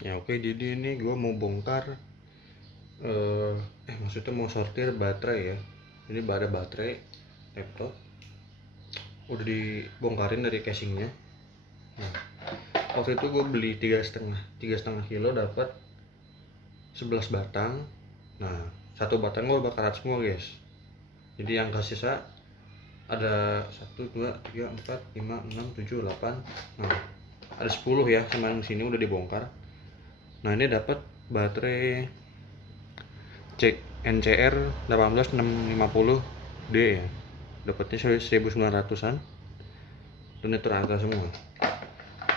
Ya oke, jadi ini gue mau bongkar maksudnya mau sortir baterai ya. Ini ada baterai laptop udah dibongkarin dari casingnya. Nah, waktu itu gue beli 3,5 kilo, dapat 11 batang. Nah, satu batang gue udah karat semua guys. Jadi yang sisa ada 1, 2, 3, 4, 5, 6, 7, 8. Nah, ada 10 ya, sama yang sini udah dibongkar. Nah, ini dapat baterai NCR 18650D ya. Dapatnya 1900-an. Dan itu rata semua.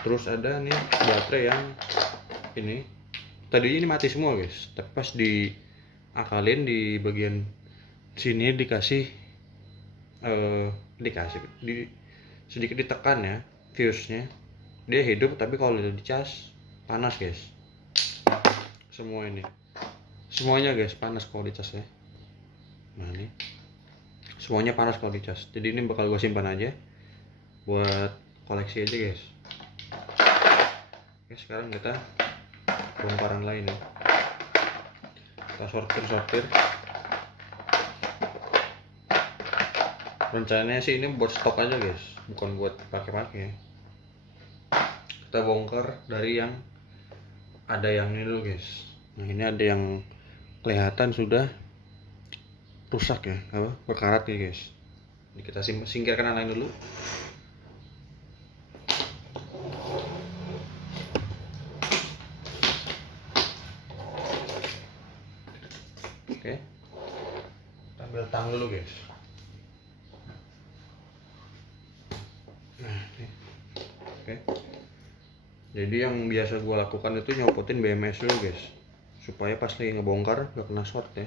Terus ada nih baterai yang ini. Tadinya ini mati semua guys, tapi pas diakalin di bagian sini dikasih sedikit ditekan ya fuse-nya, dia hidup. Tapi kalau udah dicas panas guys. Semuanya guys panas kalau dicas ya. Nah ini semuanya panas kalau dicas. Jadi ini bakal gue simpan aja buat koleksi aja guys. Oke, sekarang kita bongkaran lain ya. Kita sortir. Rencananya sih ini buat stok aja guys, bukan buat pakai. Kita bongkar dari yang ada yang ini dulu guys. Nah ini ada yang kelihatan sudah rusak ya, berkarat nih guys. Jadi kita singkirkan yang lain dulu. Oke, kita ambil tang dulu guys. Nah ini. Oke, jadi yang biasa gue lakukan itu nyopotin BMS dulu guys, supaya pas lagi ngebongkar gak kena short ya.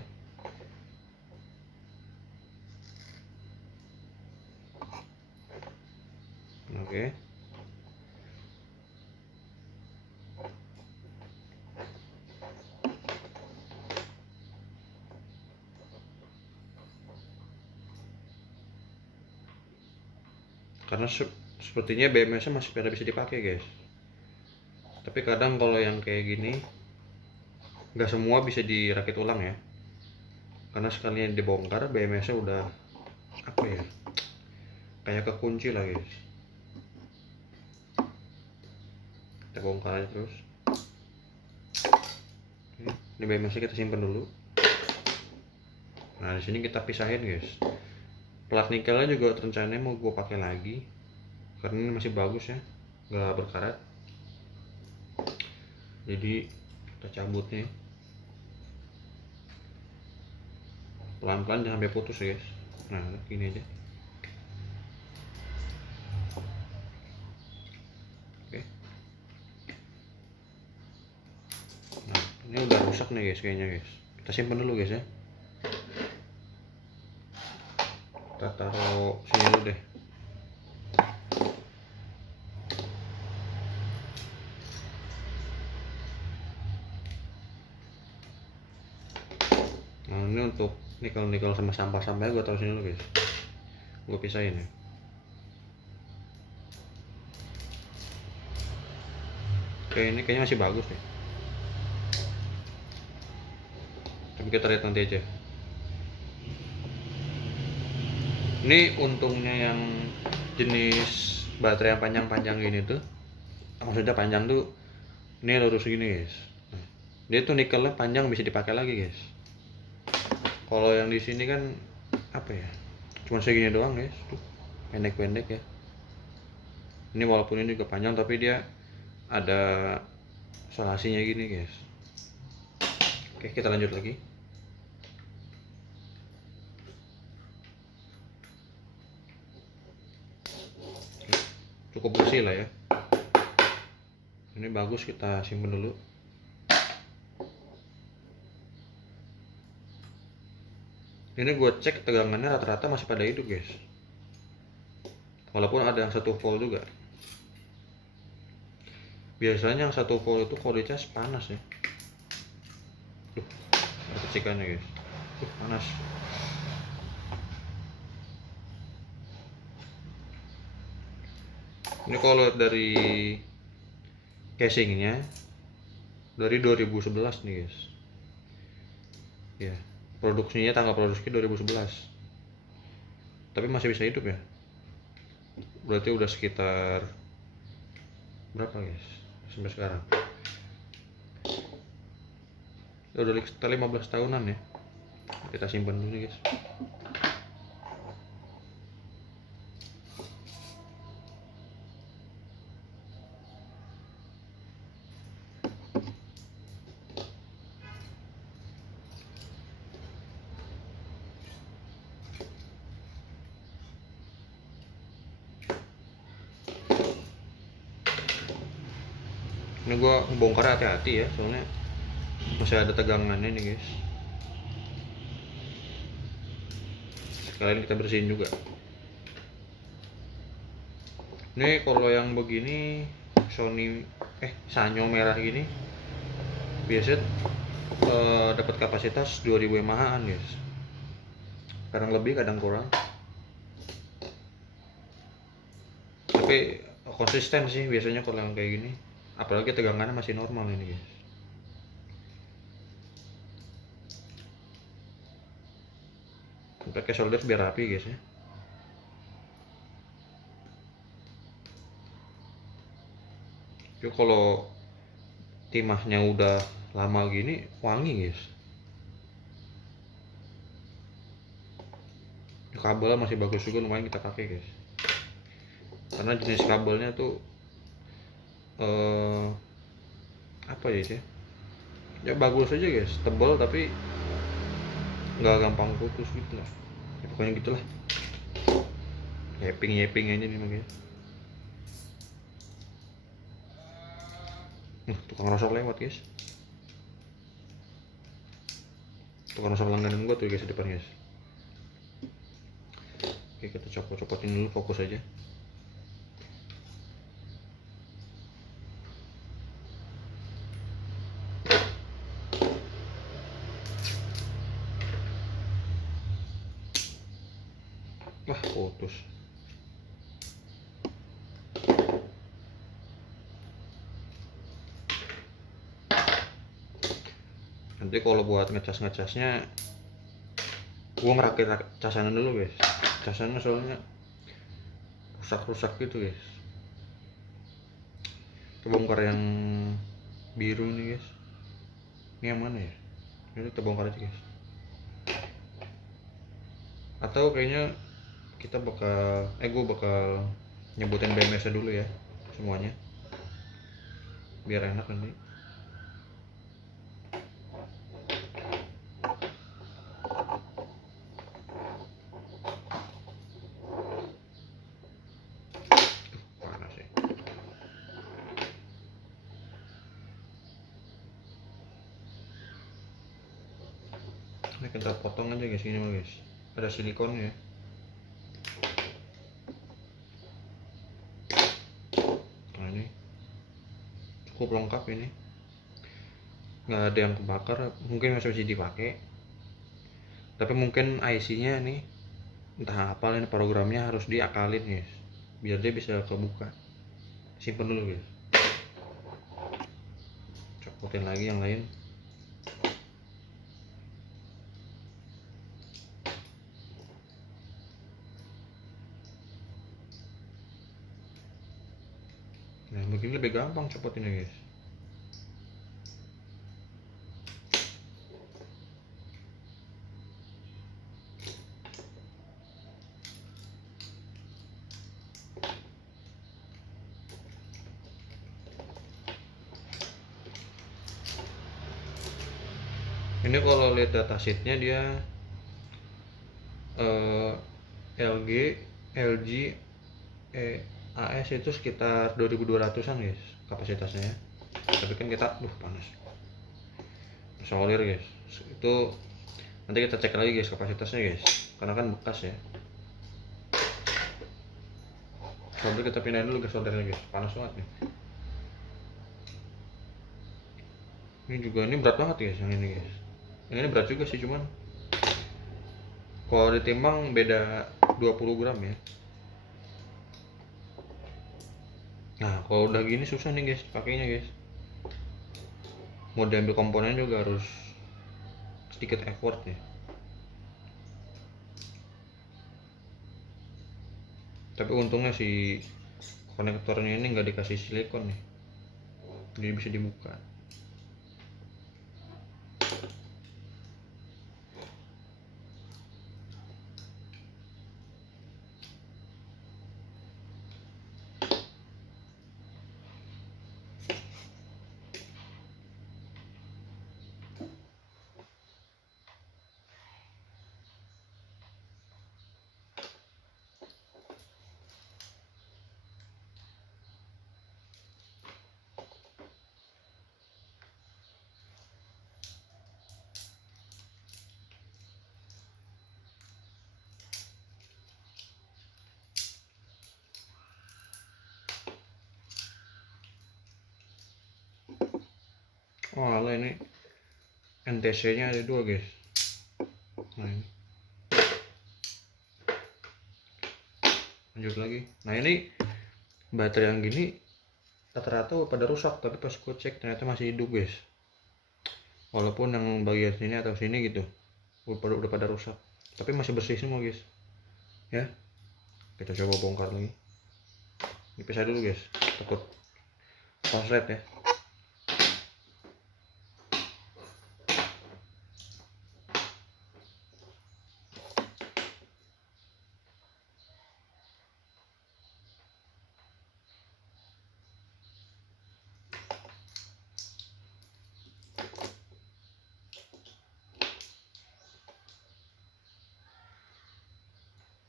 Oke, karena sepertinya BMS nya masih pada bisa dipakai guys. Tapi kadang kalau yang kayak gini nggak semua bisa dirakit ulang ya, karena sekalian dibongkar BMS nya udah apa ya, kayak kekunci lah guys. Kita bongkar aja terus. Ini BMS nya kita simpan dulu. Nah di sini kita pisahin guys. Plat nikelnya juga rencananya mau gue pakai lagi karena ini masih bagus ya, nggak berkarat. Jadi kita cabut nih pelan-pelan, jangan sampai putus ya guys. Nah gini aja. Oke, nah ini udah rusak nih guys kayaknya guys. Kita simpan dulu guys ya. Kita taruh sini dulu deh. Nah ini untuk nikel sama sampah-sampahnya gue taruh sini dulu guys. Gue pisahin ya. Oke, ini kayaknya masih bagus nih, tapi kita lihat nanti aja. Ini untungnya yang jenis baterai yang panjang-panjang gini tuh, maksudnya panjang tuh ini lurus gini guys. Nah, dia tuh nikelnya panjang, bisa dipakai lagi guys. Kalau yang di sini kan apa ya, cuma segini doang guys, tuh pendek-pendek ya. Ini walaupun ini juga panjang tapi dia ada salasinya gini guys. Oke, kita lanjut lagi. Cukup bersih lah ya. Ini bagus, kita simpen dulu. Ini gue cek tegangannya rata-rata masih pada hidup guys, walaupun ada yang 1 volt juga. Biasanya yang 1 volt itu kalau dicas panas ya. Ada kecikannya guys. Panas. Ini kalau dari casingnya dari 2011 nih guys. Ya, produksinya tanggal produksi 2011. Tapi masih bisa hidup ya. Berarti udah sekitar berapa guys sampai sekarang? Ya, udah sekitar 15 tahunan ya. Kita simpan dulu guys. Ini gua bongkar hati-hati ya, soalnya masih ada tegangannya nih guys. Sekalian kita bersihin juga. Ini kalau yang begini Sanyo merah gini biasanya dapat kapasitas 2000 mAh guys. Kadang lebih kadang kurang. Tapi konsisten sih biasanya kalau yang kayak gini. Apalagi tegangannya masih normal ini guys. Pakai solder biar rapi guys ya. Jadi kalau timahnya udah lama gini wangi guys. Kabelnya masih bagus juga, lumayan kita pakai guys. Karena jenis kabelnya tuh apa ya sih? Ya bagus aja guys, tebal tapi nggak gampang putus gitu lah. Ya, pokoknya gitulah. Yeping aja nih makanya. Tukang rosok lewat guys. Tukang rosok langganan gua tuh guys di depan guys. Oke, kita copot-copotin dulu, fokus aja. Wah, putus. Nanti kalau buat ngecasnya gua ngerakit casannya dulu guys. Casannya soalnya rusak gitu guys. Kita bongkar yang biru nih guys. Ini yang mana ya? Ini kita bongkar aja guys. Atau kayaknya kita gue bakal nyebutin BMS nya dulu ya semuanya biar enak nanti. Panas ya. Ini kita potong aja guys, ini guys. Ada silikonnya ya. Nah ini cukup lengkap ini, nggak ada yang kebakar, mungkin masih bisa dipakai. Tapi mungkin IC nya nih entah apa ini programnya harus diakalin guys biar dia bisa kebuka. Simpen dulu guys, copotin lagi yang lain. Nah begini lebih gampang copotinnya guys. Ini kalau lihat datasheetnya dia LG AS itu sekitar 2200-an guys kapasitasnya. Tapi kan kita panas solder guys, itu nanti kita cek lagi guys kapasitasnya guys, karena kan bekas ya. Solder kita pindahin dulu guys, soldernya guys, panas banget nih. Ini juga, ini berat banget guys yang ini guys. Yang ini berat juga sih, cuman kalau ditimbang beda 20 gram ya. Nah kalau udah gini susah nih guys pakainya guys. mau diambil komponen juga harus sedikit effort ya. Tapi untungnya si konektornya ini nggak dikasih silikon nih, jadi bisa dibuka. Oh alah, ini NTC nya ada 2 guys. Nah ini lanjut lagi. Nah ini baterai yang gini rata-rata pada rusak, tapi pas gue cek ternyata masih hidup guys. Walaupun yang bagian sini atau sini gitu udah pada rusak, tapi masih bersih semua guys. Ya kita coba bongkar lagi. Dipisah dulu guys, takut konslet ya.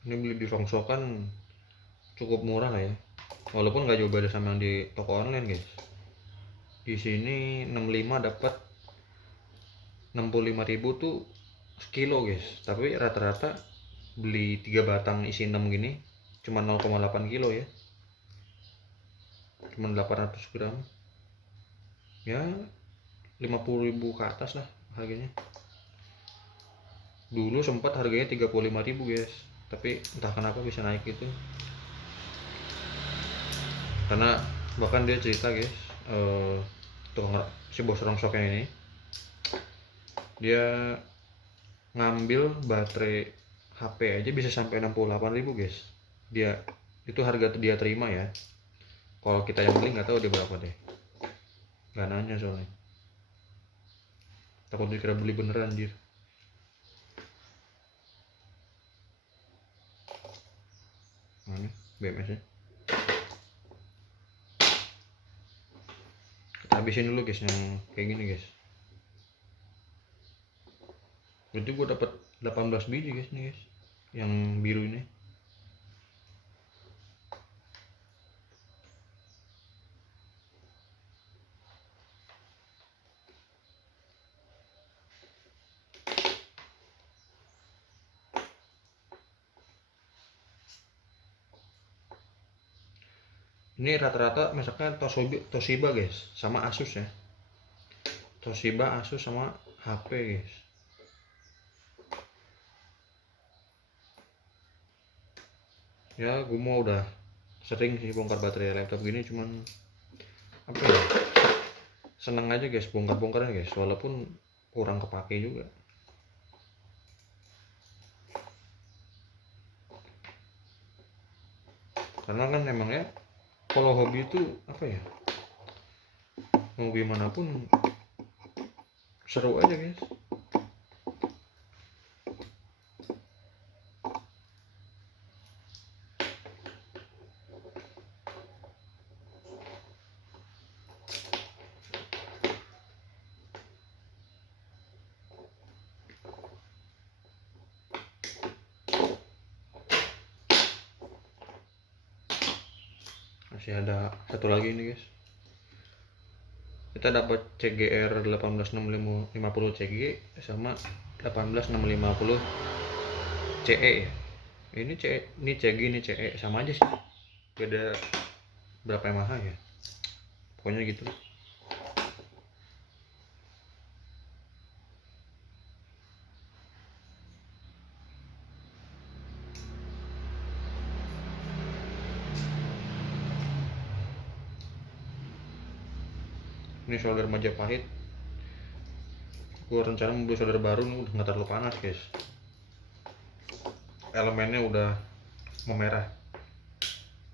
Ini beli di Rongsokan cukup murah lah ya, walaupun nggak jauh beda sama yang di toko online guys. Di sini 65 dapat 65.000 tuh sekilo guys, tapi rata-rata beli 3 batang isi 6 gini cuma 0,8 kilo ya, cuma 800 gram ya, 50.000 ke atas lah harganya. Dulu sempat harganya 35.000 guys, tapi entah kenapa bisa naik gitu. Karena bahkan dia cerita guys, si bos rongsoknya ini dia ngambil baterai HP aja bisa sampai 68.000 guys. Dia itu harga dia terima ya. Kalau kita yang beli nggak tahu dia berapa deh. Nggak nanya soalnya. Takut dikira beli beneran dia. Mana BMS nya? Kita habisin dulu guys yang kayak gini guys. Berarti gue dapat 18 biji guys nih guys, yang biru ini. Ini rata-rata misalkan Toshiba guys, sama Asus ya. Toshiba, Asus sama HP guys. Ya gue mau udah sering sih bongkar baterai laptop gini, cuman apa ya, seneng aja guys bongkar-bongkarnya guys, walaupun kurang kepake juga. Karena kan emang ya kalau hobi itu apa ya, mau gimana pun seru aja guys. Masih ada satu lagi nih guys, kita dapat CGR 18650 CG sama 18650 CE ya. Ini CE, ini CG, ini CE, sama aja sih, beda berapa mAh ya, pokoknya gitu. Ini solder Majapahit Gue rencana mau beli solder baru nih, udah nggak terlalu panas guys, elemennya udah memerah,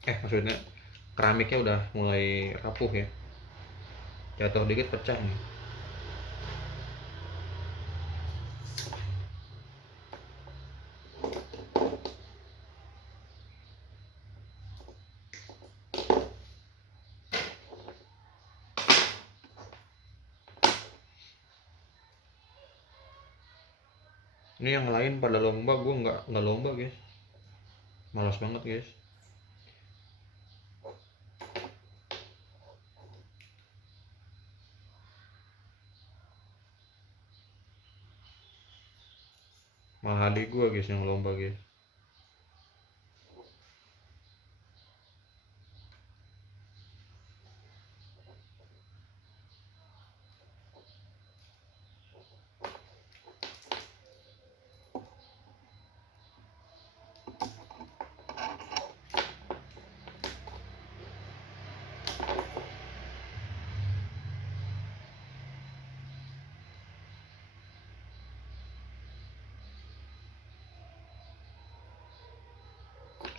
maksudnya keramiknya udah mulai rapuh ya, jatuh dikit pecah nih. Ini yang lain pada lomba, gue nggak lomba guys, malas banget guys. Malah adik gue guys yang lomba guys.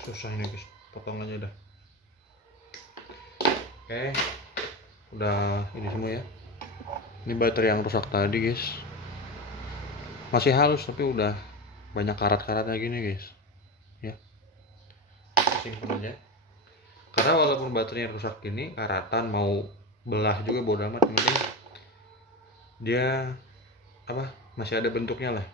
Susah ini guys, potongannya dah. Oke, udah ini semua ya. Ini baterai yang rusak tadi guys, masih halus tapi udah banyak karat-karatnya gini guys ya. Simpen aja, karena walaupun baterainya rusak gini, karatan mau belah juga bodo amat, yang penting dia masih ada bentuknya lah,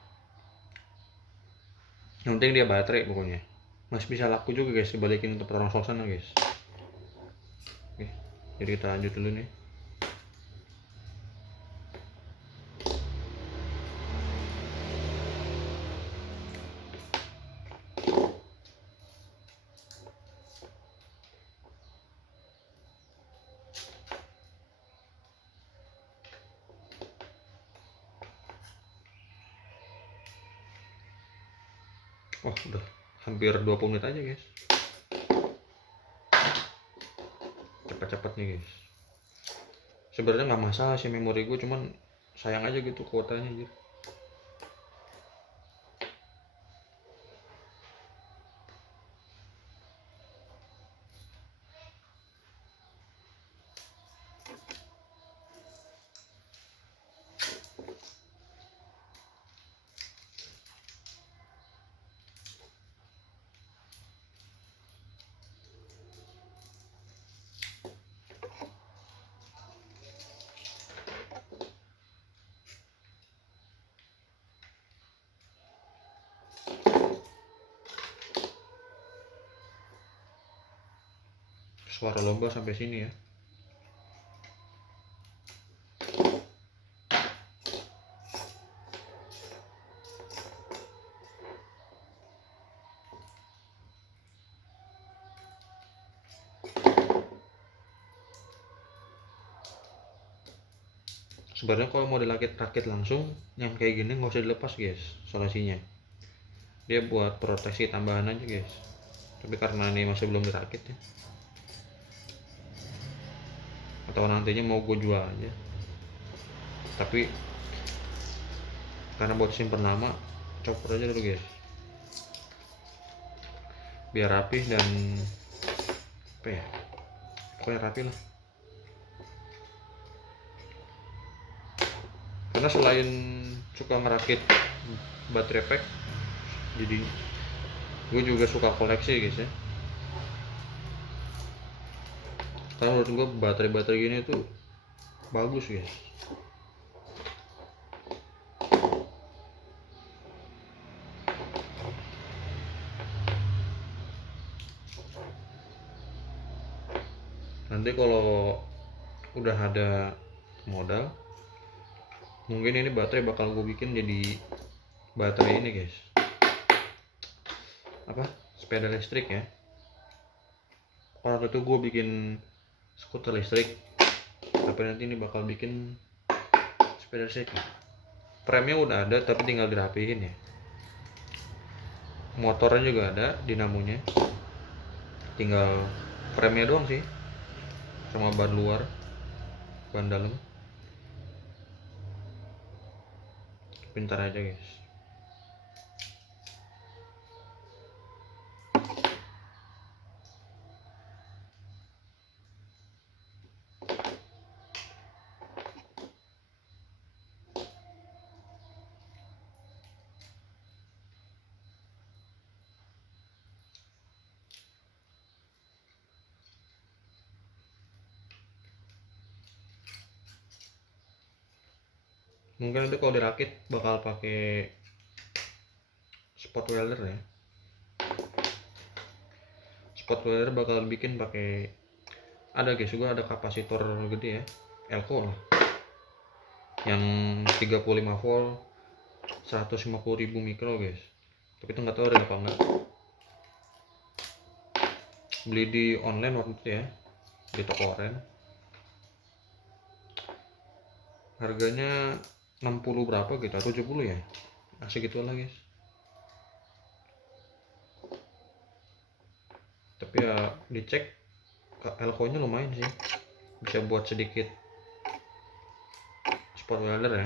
yang penting dia baterai pokoknya. Masih bisa laku juga guys, dibalikin untuk orang sana guys. Oke, jadi kita lanjut dulu nih. Oh, udah hampir 20 menit aja guys, cepet-cepet nih guys. Sebenarnya nggak masalah sih memori gue, cuman sayang aja gitu kuotanya gitu. Suara lomba sampai sini ya. Sebenarnya kalau mau dirakit langsung yang kayak gini nggak usah dilepas guys, solusinya dia buat proteksi tambahan aja guys. Tapi karena ini masih belum dirakit ya, atau nantinya mau gue jual aja, tapi karena buat simpen lama, copot aja dulu guys biar rapih dan pokoknya rapi lah. Karena selain suka ngerakit baterai pack, jadi gue juga suka koleksi guys ya. Karena menurut gue baterai gini tuh bagus guys. Nanti kalau udah ada modal, mungkin ini baterai bakal gue bikin jadi baterai ini guys, sepeda listrik ya. Kalau itu gue bikin skuter listrik, tapi nanti ini bakal bikin sepeda listrik. Premnya udah ada tapi tinggal dirapihin ya. Motornya juga ada, dinamonya, tinggal premnya doang sih, sama ban luar, ban dalam. Bentar aja guys. Mungkin itu kalau dirakit bakal pakai spot welder ya. Spot welder bakal bikin pakai, ada guys juga ada kapasitor gede ya, elko lah, yang 35 volt 150.000 mikro guys. Tapi itu nggak tahu ada apa enggak. Beli di online waktu itu ya, di toko oren. Harganya 60 berapa gitu atau 70 ya, masih gitu lah guys. Tapi ya dicek elko nya lumayan sih, bisa buat sedikit spot welder ya.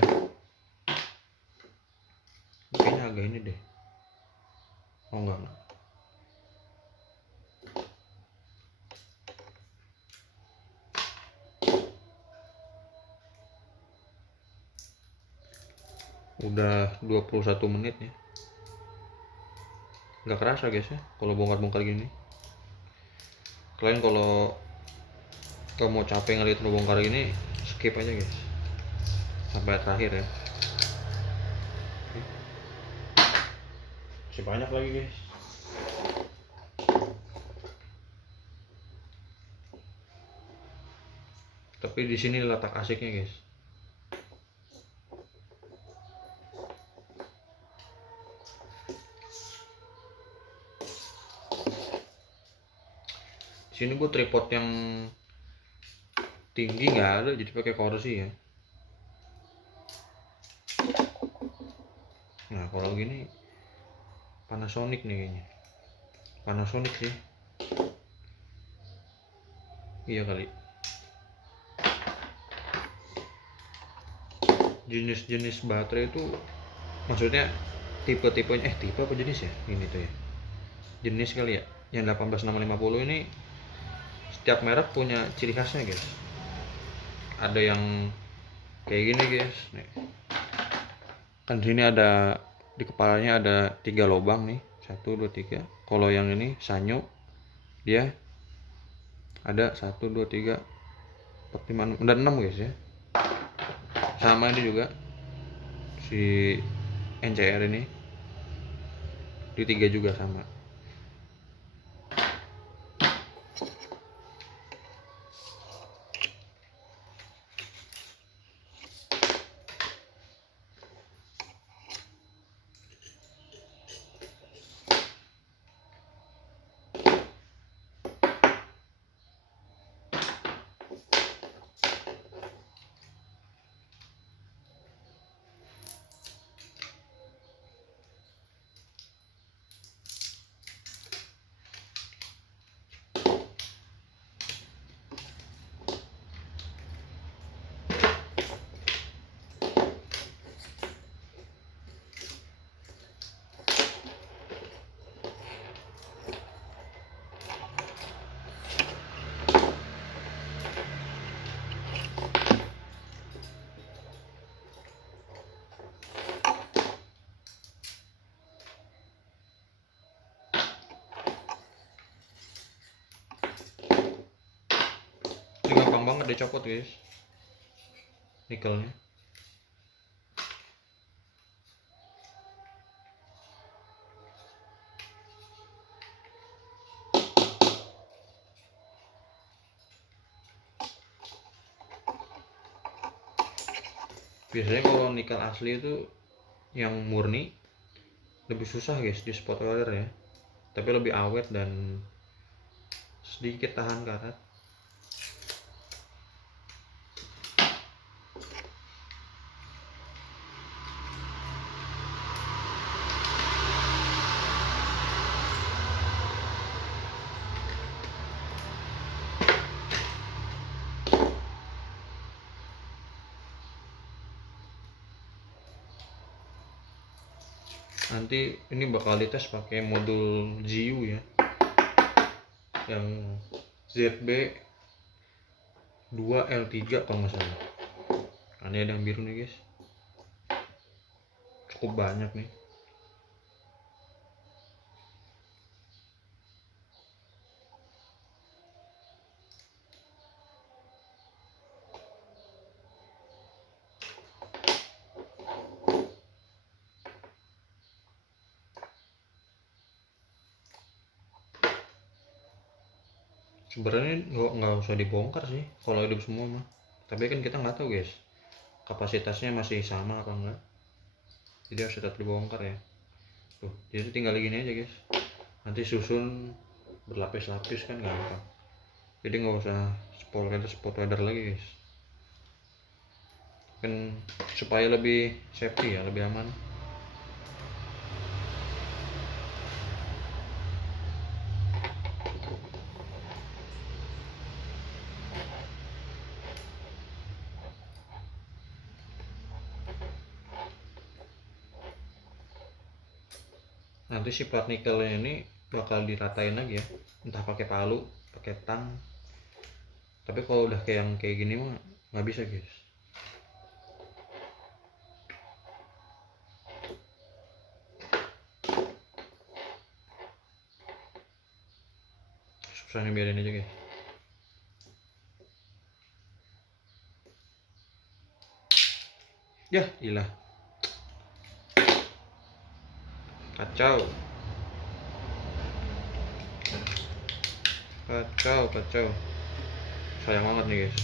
Kayaknya agak ini deh. Oh enggak. Udah 21 menit ya. Nggak kerasa guys ya kalau bongkar-bongkar gini. Kalian kalau mau capek ngeliat bongkar gini, skip aja guys sampai terakhir ya. Masih banyak lagi guys. Tapi di sini letak asiknya guys. Sini gue tripod yang tinggi nggak ada, jadi pakai kursi ya. Nah kalau gini Panasonic nih kayaknya. Panasonic sih. Iya kali. Jenis-jenis baterai itu, maksudnya tipe-tipenya, tipe apa jenis ya? Ini tuh ya. Jenis kali ya. Yang 18650 ini setiap merek punya ciri khasnya guys. Ada yang kayak gini guys. Nih. Kan di sini ada, di kepalanya ada 3 lubang nih, 1 2 3. Kalau yang ini Sanyo dia ada 1 2 3 4 5 6, udah 6 guys ya. Sama ini juga si NCR ini di 3 juga sama. Ini gampang banget dicopot guys, nikelnya. Biasanya kalau nikel asli itu yang murni lebih susah guys di spot welder ya, tapi lebih awet dan sedikit tahan karat. Nanti ini bakal dites pakai modul ZU ya, yang ZB 2L3 kalau nggak salah. Ini ada yang biru nih guys, cukup banyak nih. Sebenarnya nggak usah dibongkar sih kalau hidup semua mah, tapi kan kita nggak tahu guys kapasitasnya masih sama apa enggak, jadi harus tetap dibongkar ya. Tuh, jadi tinggal gini aja guys, nanti susun berlapis-lapis kan gampang, jadi nggak usah spot weather lagi guys, kan supaya lebih safety ya, lebih aman. Nanti si plat nikelnya ini bakal diratain lagi ya, entah pakai palu, pakai tang. Tapi kalau udah kayak yang kayak gini mah nggak bisa guys. Susahnya biarin aja guys. Ya ilah, kacau kacau, sayang banget nih guys.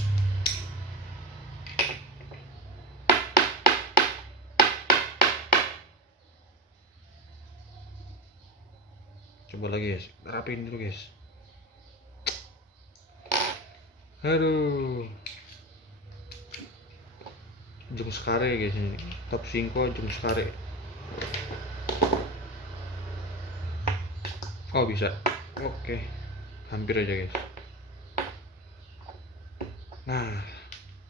Coba lagi guys, rapiin dulu guys. Aduh, jung sekare guys, ini top 5 jung sekare. Oh bisa, oke, hampir aja guys. Nah,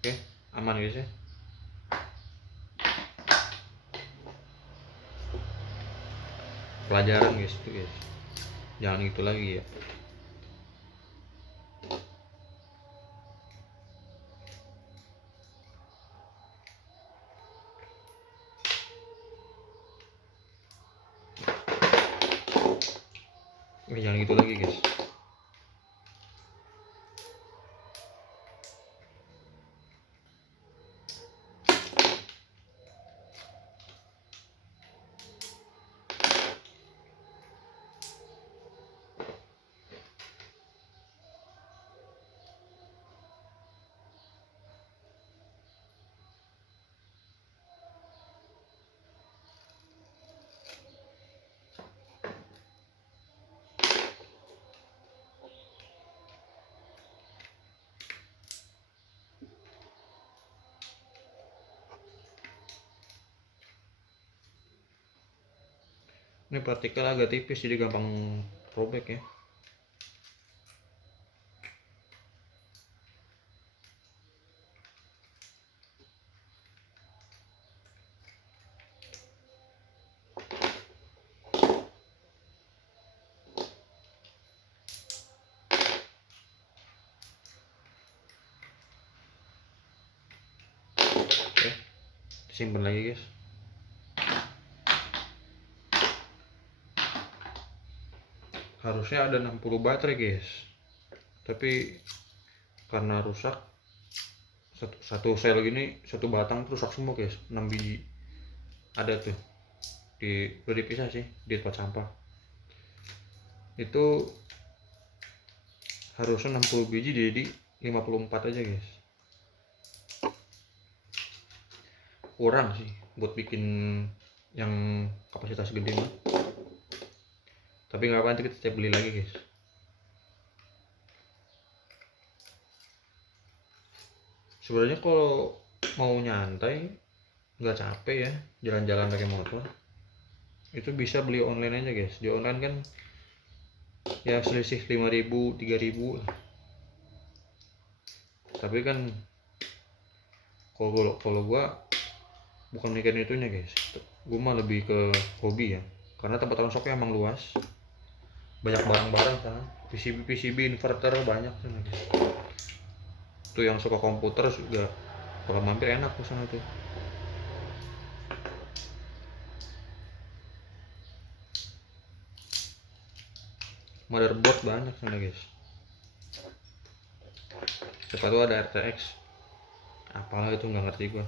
oke, aman guys ya. Pelajaran guys itu guys, jangan itu lagi ya. Jangan gitu lagi guys. Ini partikel agak tipis jadi gampang robek ya. Oke, simpen lagi guys. Harusnya ada 60 baterai guys, tapi karena rusak satu sel gini, satu batang tuh rusak semua guys, 6 biji ada tuh udah dipisah sih di tempat sampah. Itu harusnya 60 biji jadi 54 aja guys, kurang sih buat bikin yang kapasitas gede mah. Tapi nggak apa-apa, nanti kita beli lagi guys. Sebenarnya kalau mau nyantai nggak capek ya jalan-jalan pakai motor, itu bisa beli online aja guys. Di online kan ya selisih 5.000 3.000. Tapi kan kalau gua bukan mikirin itunya guys. Gue mah lebih ke hobi ya, karena tempat shopnya emang luas, banyak barang-barang sana, PCB inverter banyak sana guys. Tuh yang suka komputer juga kalau mampir enak tuh sana tuh. Motherboard banyak sana guys. Siapa tuh ada RTX apalah itu, nggak ngerti gua.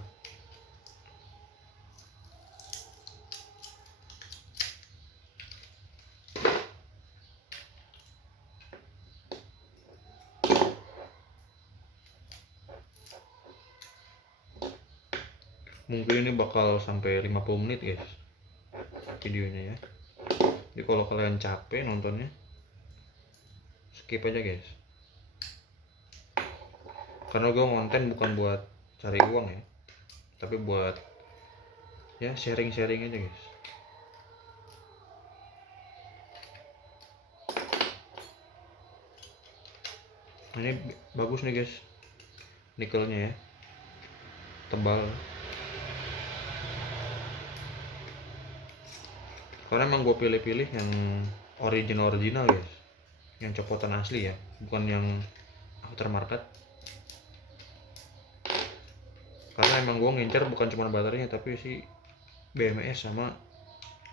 Mungkin ini bakal sampai 50 menit guys videonya ya. Jadi kalau kalian capek nontonnya, skip aja guys, karena gue konten bukan buat cari uang ya, tapi buat ya sharing-sharing aja guys. Nah, ini bagus nih guys, nikelnya ya, tebal. Karena emang gue pilih-pilih yang original guys, yang copotan asli ya, bukan yang aftermarket. Karena emang gue ngincer bukan cuma baterainya, tapi si BMS sama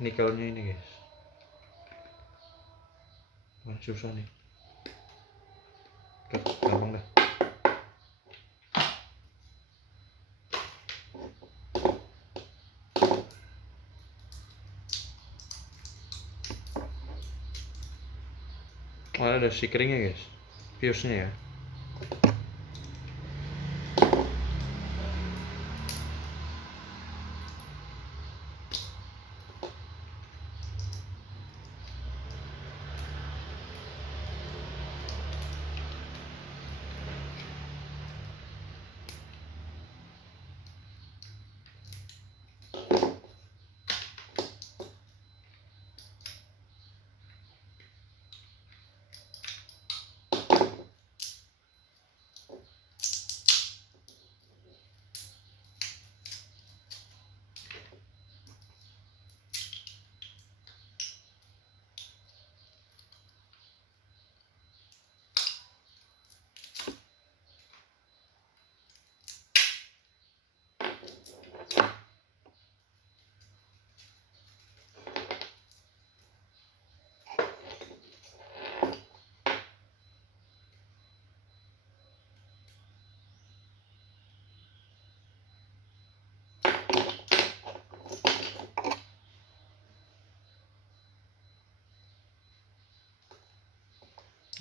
nikelnya ini guys. Wah, susah nih. Gampang dah. Oh, ada stikernya guys, fuse-nya ya.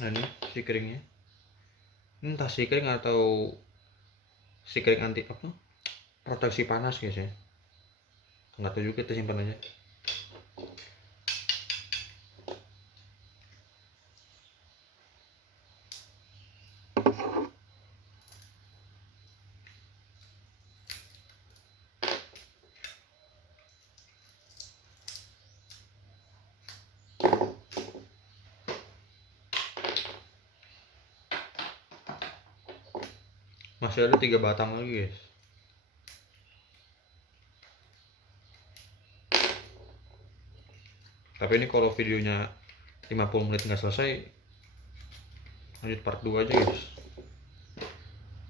Nah ini sikeringnya, ini entah sikering atau sikering anti apa, proteksi panas guys ya, nggak tahu juga, kita simpan aja. Masih ada 3 batang lagi guys. Tapi ini kalau videonya 50 menit nggak selesai, lanjut part 2 aja guys.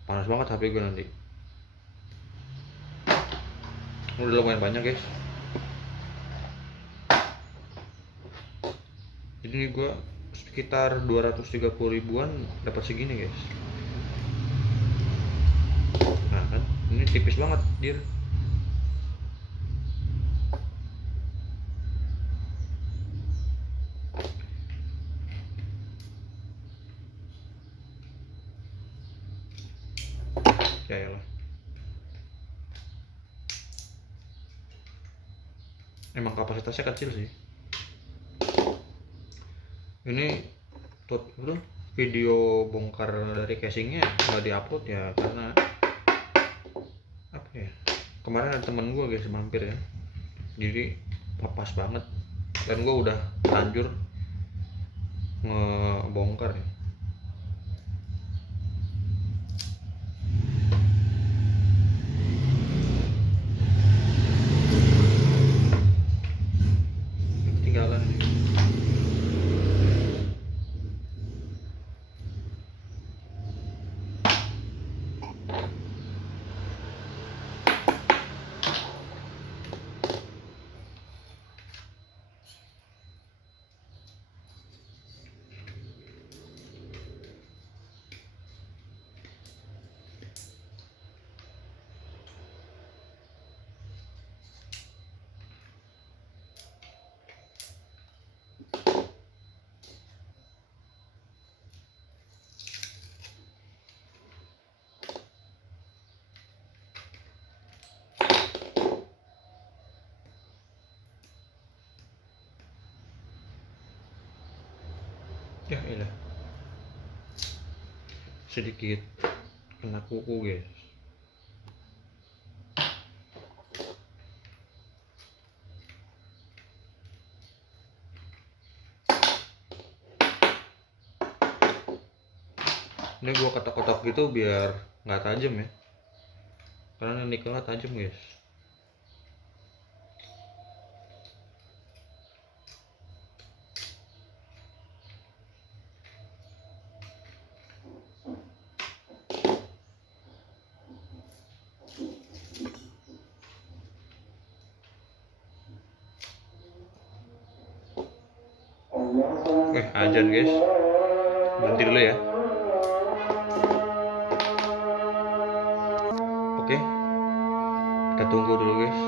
Panas banget HP gue nanti. Udah lumayan banyak guys. Jadi gue sekitar 230 ribuan dapat segini guys. Nah kan, ini tipis banget dir. Ya lah. Emang kapasitasnya kecil sih. Ini tuh video bongkar dari casingnya nggak diupload ya, karena apa ya, kemarin ada temen gue guys mampir ya, jadi pas banget, dan gue udah lanjur ngebongkar ya. Ya iya, sedikit kena kuku guys. Ini gua kotak-kotak gitu biar nggak tajam ya, karena nikelnya tajam guys. Ajan guys, berhenti dulu ya. Oke, kita tunggu dulu guys.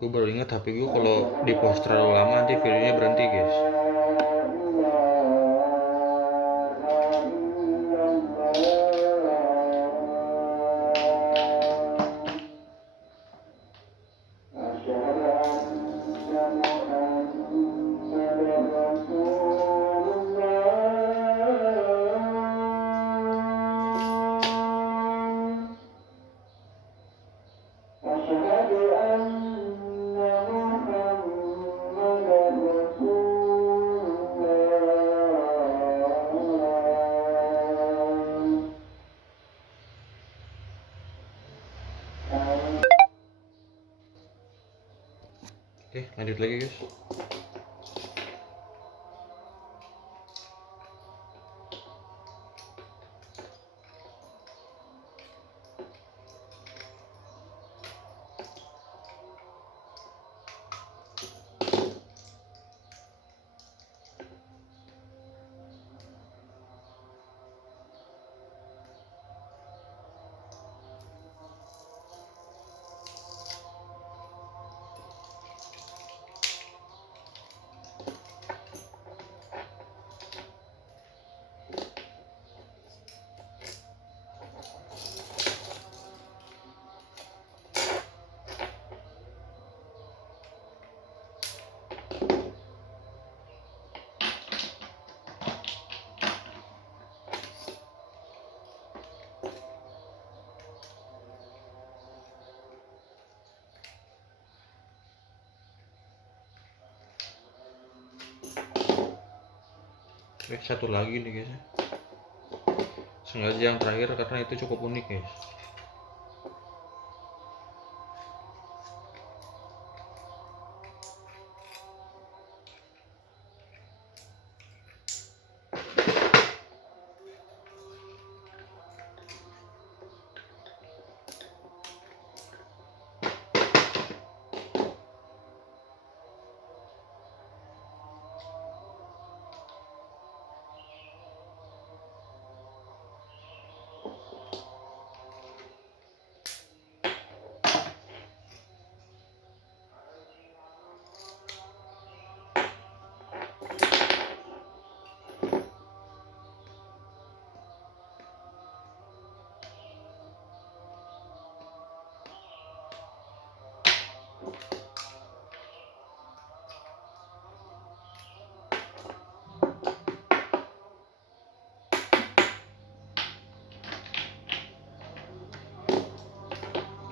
Gue baru ingat HP gue kalau di pause terlalu lama nanti videonya berhenti guys. Oke, lanjut lagi guys. Oke, satu lagi nih guys. Sengaja yang terakhir karena itu cukup unik guys.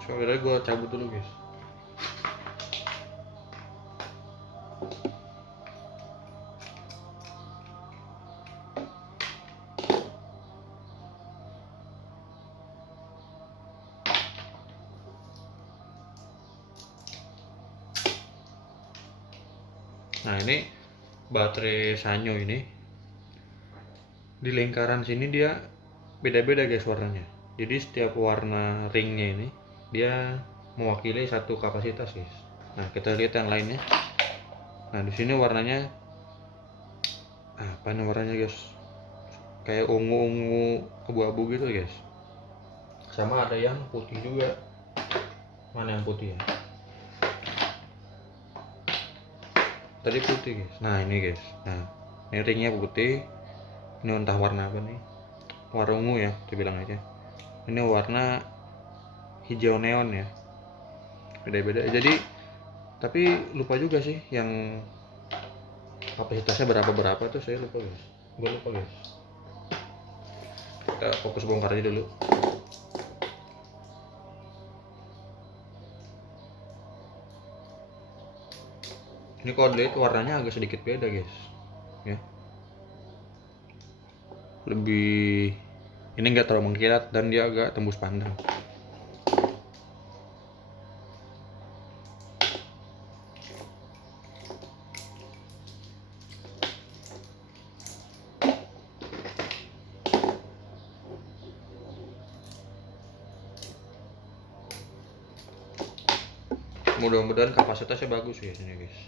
Soalnya gue cabut dulu guys. Nah ini baterai Sanyo ini di lingkaran sini dia beda-beda guys warnanya. Jadi setiap warna ringnya ini dia mewakili satu kapasitas guys. Nah kita lihat yang lainnya. Nah di sini warnanya apa nih warnanya guys? Kayak ungu-ungu abu-abu gitu guys. Sama ada yang putih juga. Mana yang putih ya? Tadi putih guys. Nah ini guys. Nah ini ringnya putih. Ini entah warna apa nih. Warna ungu ya, kita bilang aja. Ini warna hijau neon ya. Beda-beda. Jadi tapi lupa juga sih yang kapasitasnya berapa tuh saya lupa guys, gue lupa guys. Kita fokus bongkar aja dulu. Ini kalau dilihat warnanya agak sedikit beda guys ya, lebih ini enggak terlalu mengkilat dan dia agak tembus pandang. Mudah-mudahan kapasitasnya bagus ya ini guys.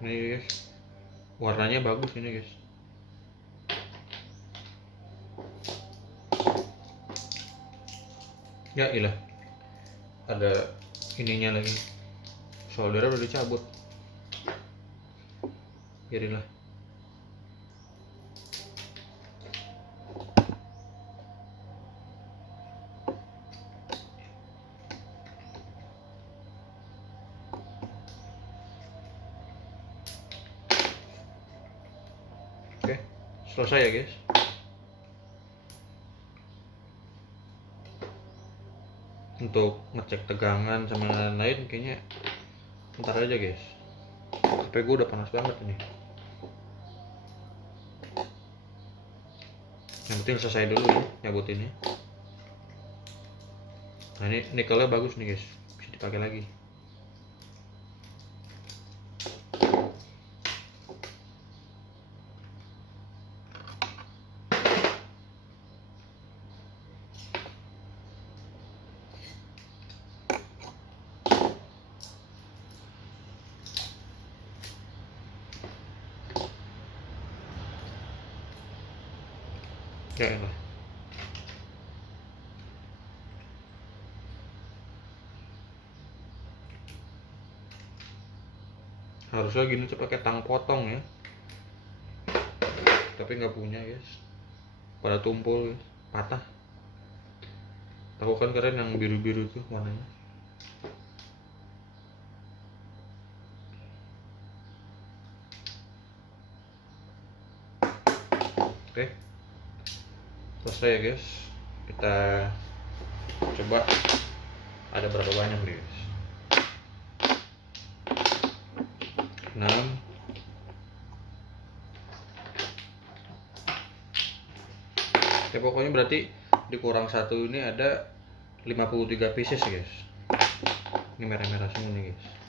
Ini guys, warnanya bagus ini guys. Ya ilah, ada ininya lagi, soldernya udah dicabut. Biarinlah. Oke, selesai ya guys. Untuk ngecek tegangan sama lain-lain kayaknya ntar aja guys. HP gue udah panas banget ini. Yang penting selesai dulu ya nyabutinnya. Nah ini nikelnya bagus nih guys, bisa dipakai lagi. Ya elah. Harusnya gini tuh pakai tang potong ya, tapi nggak punya guys, pada tumpul guys. Patah. Tahu kan keren yang biru-biru tuh warnanya. Oke, selesai ya guys. Kita coba ada berapa banyak nih guys. 6. Ya pokoknya berarti dikurang 1 ini ada 53 pieces guys. Ini merah-merah semua nih guys.